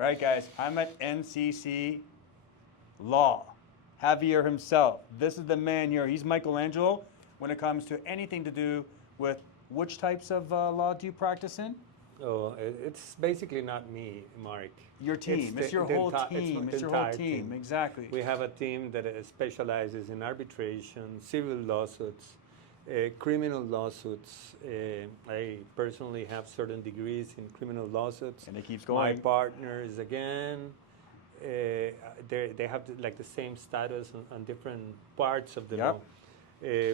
All right, guys, I'm at NCC Law. Javier himself. This is the man here. He's Michelangelo when it comes to anything to do with which types of law do you practice in? Oh, it's basically not me, Mark. Your team. It's your whole team. It's your whole team. Exactly. We have a team that specializes in arbitration, civil lawsuits, criminal lawsuits. I personally have certain degrees in criminal lawsuits. And it keeps going. My partners, again, they have like the same status on different parts of the law.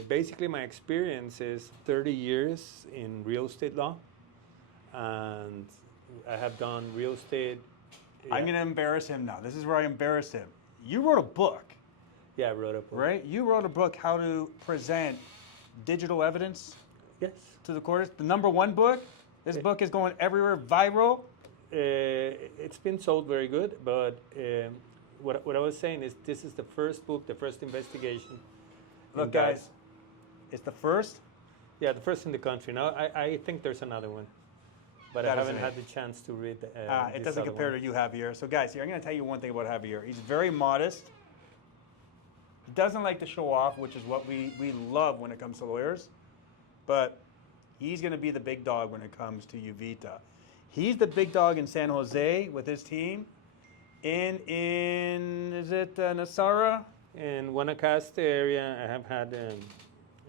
Basically, my experience is 30 years in real estate law. And I have done real estate. I'm going to embarrass him now. This is where I embarrass him. You wrote a book. Yeah, I wrote a book. Right? You wrote a book, How to Present Digital Evidence Yes. to the courts. The #1 book. This book is going everywhere, viral. It's been sold very good, but what I was saying is this is the first book, the first investigation. Look, guys, it's the first? Yeah, the first in the country. Now, I think there's another one. But I haven't had the chance to read it doesn't compare to you, Javier. So, guys, here, I'm going to tell you one thing about Javier. He's very modest. He doesn't like to show off, which is what we love when it comes to lawyers. But he's going to be the big dog when it comes to Uvita. He's the big dog in San Jose with his team. Is it Nosara? In Guanacaste area, I have had a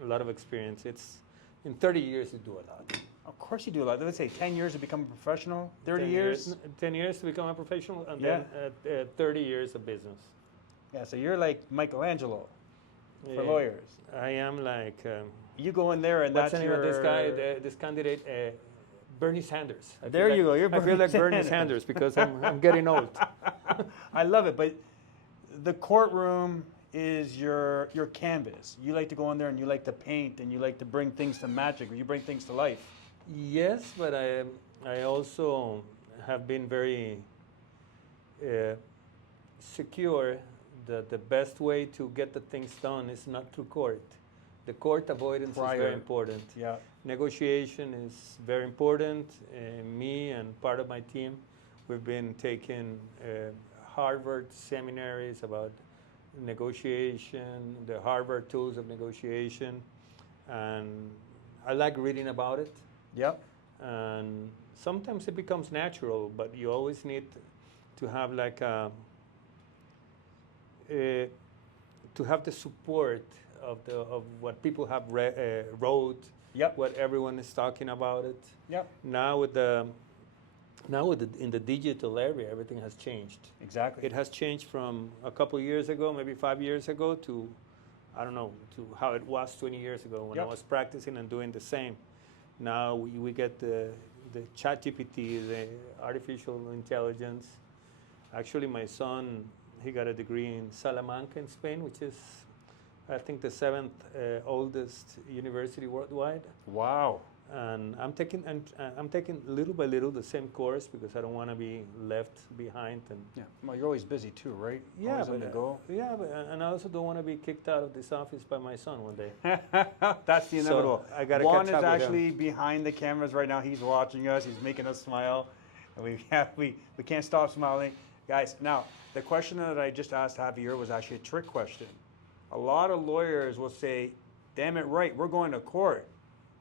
lot of experience. It's in 30 years you do a lot. Of course you do a lot. Let's say 10 years to become a professional, 30 years? 10 years to become a professional, and then 30 years of business. Yeah, so you're like Michelangelo for lawyers. I am like... you go in there and what's that's the name of this guy, this candidate? Bernie Sanders. There you go. You're I feel like Bernie Sanders because I'm getting old. I love it, but the courtroom is your canvas. You like to go in there and you like to paint and you like to bring things to magic, or you bring things to life. Yes, but I also have been very secure that the best way to get the things done is not through court. The court avoidance is very important. Yeah. Negotiation is very important. Me and part of my team, we've been taking Harvard seminaries about negotiation, the Harvard tools of negotiation, and I like reading about it. Yep. And sometimes it becomes natural, but you always need to have like to have the support of what people have wrote. Yep. What everyone is talking about it. Yep. Now in the digital area, everything has changed. Exactly. It has changed from a couple years ago, maybe 5 years ago, to I don't know, to how it was 20 years ago when I was practicing and doing the same. Now we get the ChatGPT, the artificial intelligence. Actually, my son, he got a degree in Salamanca in Spain, which is, I think, the 7th oldest university worldwide. Wow. And I'm taking little by little the same course because I don't want to be left behind. And yeah, well, you're always busy too, right? Yeah, always on the go. Yeah, and I also don't want to be kicked out of this office by my son one day. That's the inevitable. So I got to Juan catch up is with actually him. behind the cameras right now. He's watching us. He's making us smile, and we can't stop smiling, guys. Now, the question that I just asked Javier was actually a trick question. A lot of lawyers will say, "Damn it, right, we're going to court."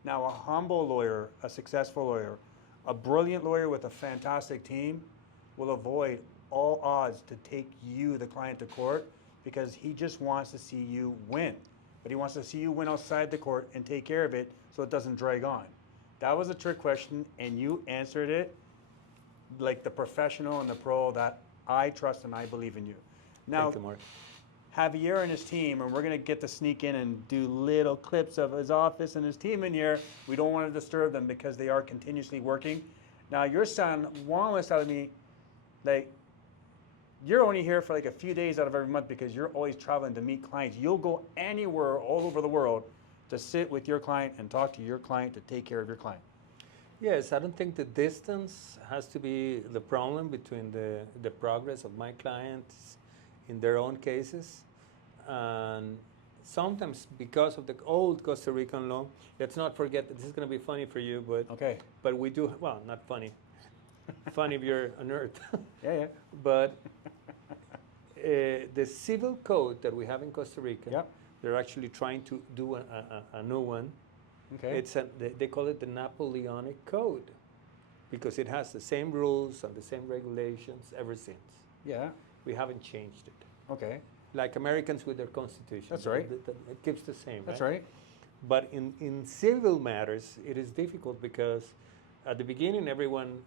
Now, a humble lawyer, a successful lawyer, a brilliant lawyer with a fantastic team will avoid all odds to take you, the client, to court because he just wants to see you win. But he wants to see you win outside the court and take care of it so it doesn't drag on. That was a trick question, and you answered it like the professional and the pro that I trust and I believe in you. Now, Thank you, Mark. Javier and his team, and we're going to get to sneak in and do little clips of his office and his team in here. We don't want to disturb them because they are continuously working. Now, your son, Juan, was telling me, like, you're only here for like a few days out of every month because you're always traveling to meet clients. You'll go anywhere all over the world to sit with your client and talk to your client to take care of your client. Yes, I don't think the distance has to be the problem between the progress of my clients in their own cases. And sometimes because of the old Costa Rican law, let's not forget that this is going to be funny for you, but Okay. but we do, well, not funny. funny if you're a nerd. Yeah, yeah. But the civil code that we have in Costa Rica, Yep. they're actually trying to do a new one. Okay. They call it the Napoleonic Code because it has the same rules and the same regulations ever since. Yeah. We haven't changed it. Okay. Like Americans with their constitution. That's right. It keeps the same, That's right? right. But in civil matters, it is difficult because at the beginning, everyone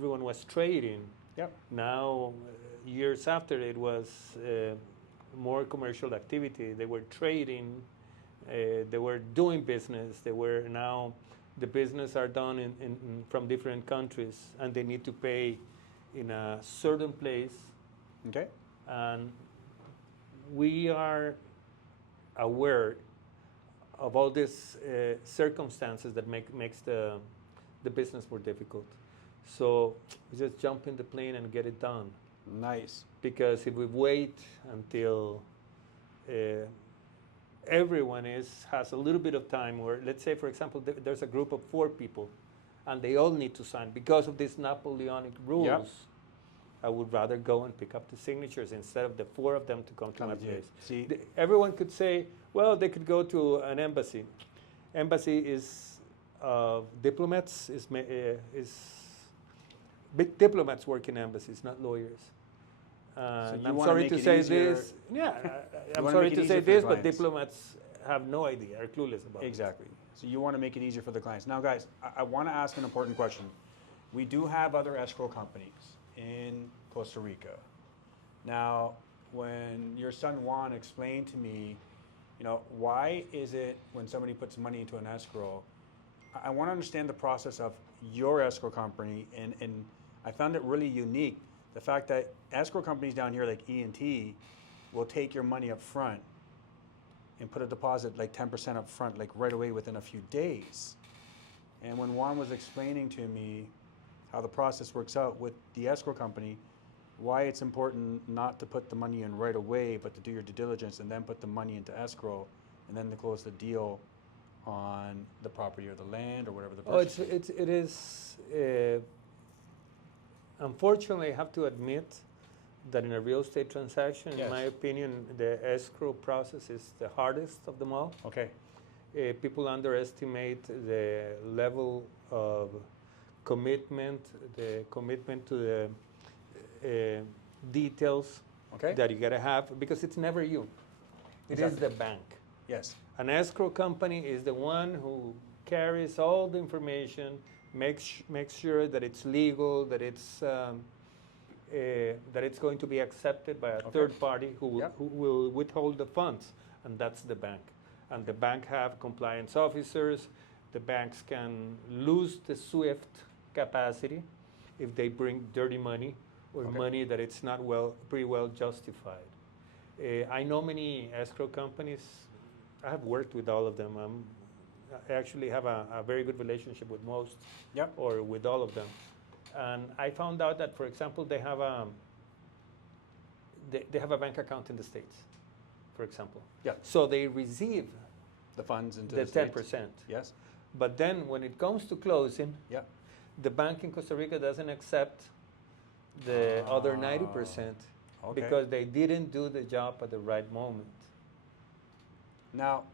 was trading. Yep. Now, years after, it was more commercial activity. They were trading. They were doing business. The business are done from different countries, and they need to pay in a certain place. Okay. And we are aware of all these circumstances that makes the business more difficult. So we just jump in the plane and get it done. Nice. Because if we wait until everyone has a little bit of time, or let's say, for example, there's a group of 4 people, and they all need to sign because of these Napoleonic rules. Yep. I would rather go and pick up the signatures instead of the 4 of them to come to my place. See, Everyone could say, well, they could go to an embassy. Embassy is diplomats. Big diplomats work in embassies, not lawyers. And I'm sorry to say this. Yeah, I'm sorry to say this, but diplomats have no idea, are clueless about it. exactly. So you want to make it easier for the clients. Now, guys, I want to ask an important question. We do have other escrow companies in Costa Rica. Now, when your son Juan explained to me, why is it when somebody puts money into an escrow, I want to understand the process of your escrow company, and I found it really unique, the fact that escrow companies down here like E&T will take your money up front and put a deposit like 10% up front, like right away within a few days. And when Juan was explaining to me how the process works out with the escrow company, why it's important not to put the money in right away, but to do your due diligence and then put the money into escrow and then to close the deal on the property or the land or whatever the person. It is. Unfortunately, I have to admit that in a real estate transaction, Yes. in my opinion, the escrow process is the hardest of them all. Okay. People underestimate the level of commitment, the commitment to the details Okay. that you gotta have, because it's never you. It is Exactly. the bank. Yes. An escrow company is the one who carries all the information, makes sure that it's legal, that it's going to be accepted by a Okay. third party who Yep. will withhold the funds, and that's the bank. And the bank have compliance officers. The banks can lose the SWIFT capacity if they bring dirty money or Okay. money that it's not pretty well justified. I know many escrow companies. I have worked with all of them. I actually have a very good relationship with most, Yep. or with all of them. And I found out that, for example, they have a bank account in the States, for example. Yeah. So they receive The funds into the the States. 10%. Yes. But then when it comes to closing, Yeah. the bank in Costa Rica doesn't accept the other 90% Okay. because they didn't do the job at the right moment. Now,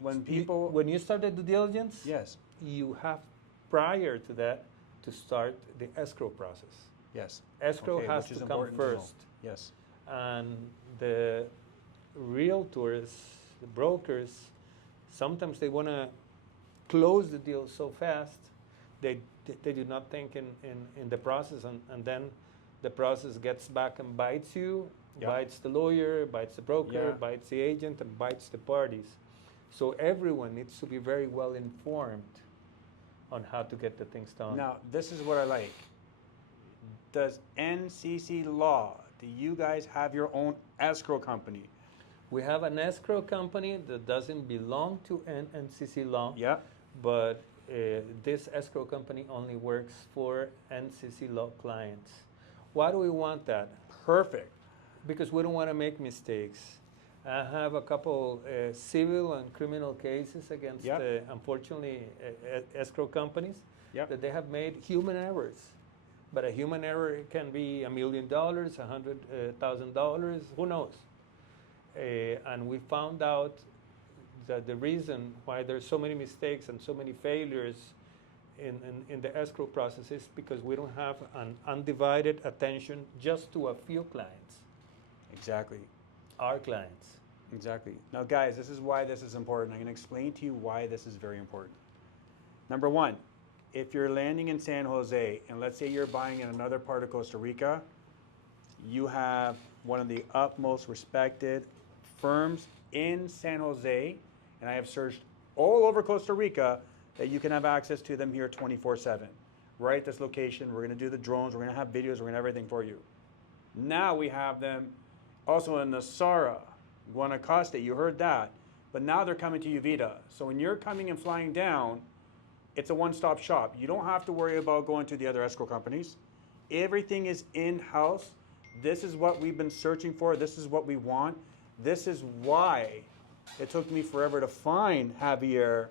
when people. When you start the due diligence, Yes. you have prior to that to start the escrow process. Yes. Escrow Okay, has which is to come important to know. first. Yes. And the realtors, the brokers, sometimes they want to close the deal so fast, they do not think in the process, and then the process gets back and bites you, Yeah. bites the lawyer, bites the broker, Yeah. bites the agent, and bites the parties. So everyone needs to be very well informed on how to get the things done. Now, this is what I like. Does NCC Law, do you guys have your own escrow company? We have an escrow company that doesn't belong to NCC Law. Yeah. But this escrow company only works for NCC Law clients. Why do we want that? Perfect. Because we don't want to make mistakes. I have a couple civil and criminal cases against, Yep. unfortunately, escrow companies Yep. that they have made human errors. But a human error, it can be $1 million, $100,000, who knows? And we found out that the reason why there's so many mistakes and so many failures in the escrow process is because we don't have an undivided attention just to a few clients. Exactly. Our clients. Exactly. Now, guys, this is why this is important. I'm going to explain to you why this is very important. Number one, if you're landing in San Jose, and let's say you're buying in another part of Costa Rica, you have one of the utmost respected firms in San Jose, and I have searched all over Costa Rica that you can have access to them here 24/7. Right at this location, we're going to do the drones, we're going to have videos, we're going to have everything for you. Now we have them also in Nosara, Guanacaste, you heard that, but now they're coming to Uvita. So when you're coming and flying down, it's a one-stop shop. You don't have to worry about going to the other escrow companies. Everything is in-house. This is what we've been searching for. This is what we want. This is why it took me forever to find Javier,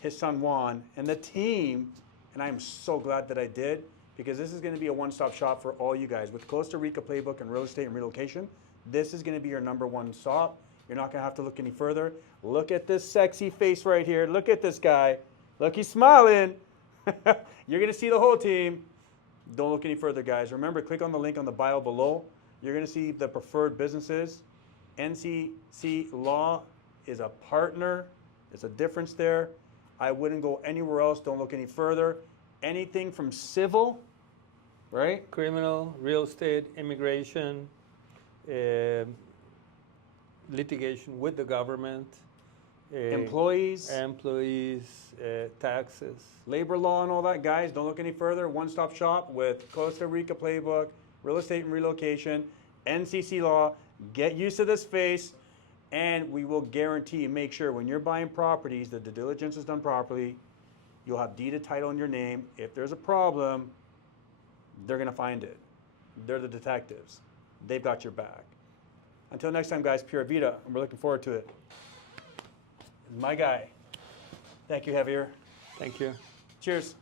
his son Juan, and the team, and I'm so glad that I did, because this is going to be a one-stop shop for all you guys. With Costa Rica Playbook and Real Estate and Relocation, this is going to be your number one stop. You're not going to have to look any further. Look at this sexy face right here. Look at this guy. Look, he's smiling. You're going to see the whole team. Don't look any further, guys. Remember, click on the link on the bio below. You're going to see the preferred businesses. NCC Law is a partner. There's a difference there. I wouldn't go anywhere else. Don't look any further. Anything from civil, right? Criminal, real estate, immigration, litigation with the government. Employees, taxes. labor law and all that, guys. Don't look any further. One-stop shop with Costa Rica Playbook, Real Estate and Relocation, NCC Law. Get used to this face, and we will guarantee, make sure when you're buying properties that the diligence is done properly. You'll have deeded title in your name. If there's a problem, they're going to find it. They're the detectives. They've got your back. Until next time, guys, Pura Vida, and we're looking forward to it. My guy. Thank you, Javier. Thank you. Cheers.